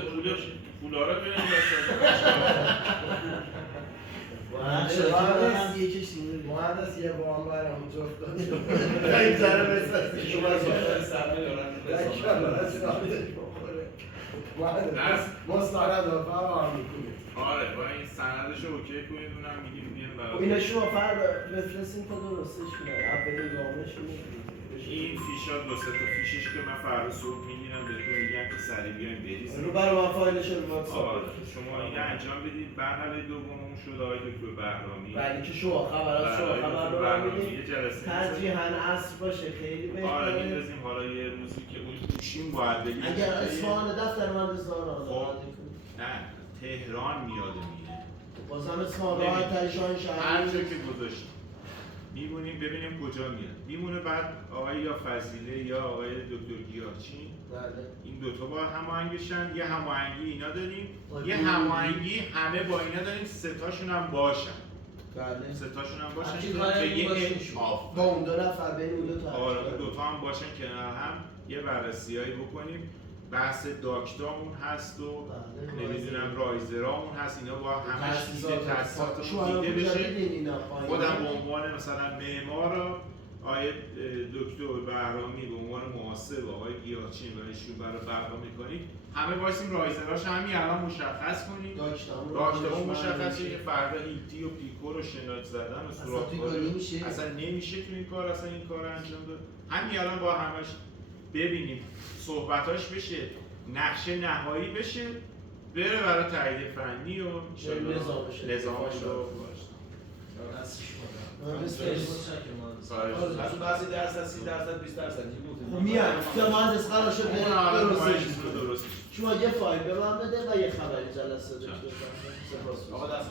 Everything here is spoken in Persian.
بده پولا رو بده مهندس یه وام برام جفت داد این ذره بسازی شما از وقت سر میدارن مهندس مستعد دفعه میکنید آره با این سندش رو اوکی کنید اونم میگیم بیان برای اینا شما فردا بفرستین تا درستش کنه اولین گامش این فیشا دو سه تا فیشش که من فردا صبح میگیرم بهتون میگم که سریع بیاین بریزید رو برای من فایلش رو واتساپ آره شما این انجام بدید مرحله دوم شد آقای دکتر بهرامی ولی که شما خبر از شما خبر رو یه میدید جلسه ترجیحاً عصر باشه خیلی بهتره آره می‌رسیم حالا یه روزی که اون گوشیم باید بگیم اگر اصفهان دفتر مهندسان خب نه تهران میاد میگه بازم اصفهان راحت تریشان شهر هر جا که گذاشتیم میمونیم ببینیم کجا میاد میمونه بعد آقای یا فضیله یا آقای دکتر گیاهچین این دوتا با هماهنگ بشن یه هماهنگی اینا داریم یه هماهنگی همه با اینا داریم سه تاشون هم باشن بله سه تاشون هم باشن هرچی که کاری به یه باشن. با اون دو نفر بین اون دو تا آره اون دوتا هم باشن کنار هم یه بررسیایی بکنیم بحث داکتامون هست و بله. نمیدونم رایزرامون هست اینا با همش تحصیلاتمون شما دیده بشه اینا خودم به عنوان مثلا معمار آقای دکتر بهرامی به عنوان محاسب آقای گیاهچین و ایشون برای برنامه میکنیم همه وایسیم رایزراش همین الان مشخص کنیم داکتامون مشخصه که فردا ایتی و پیکو رو شناک زدن و سوراخ‌کاری اصلا نمیشه تو این کار اصلا این کار انجام داد همین الان با همش ببینیم صحبتاش بشه نقشه نهایی بشه بره برای تایید فنی و نظامش رو از اون بحثی درصد 30% 20% میاد که مهندس قرار شد درست شما یه فایل به من بده و یه خبری جلسه دکتر. سپاس. آقا دست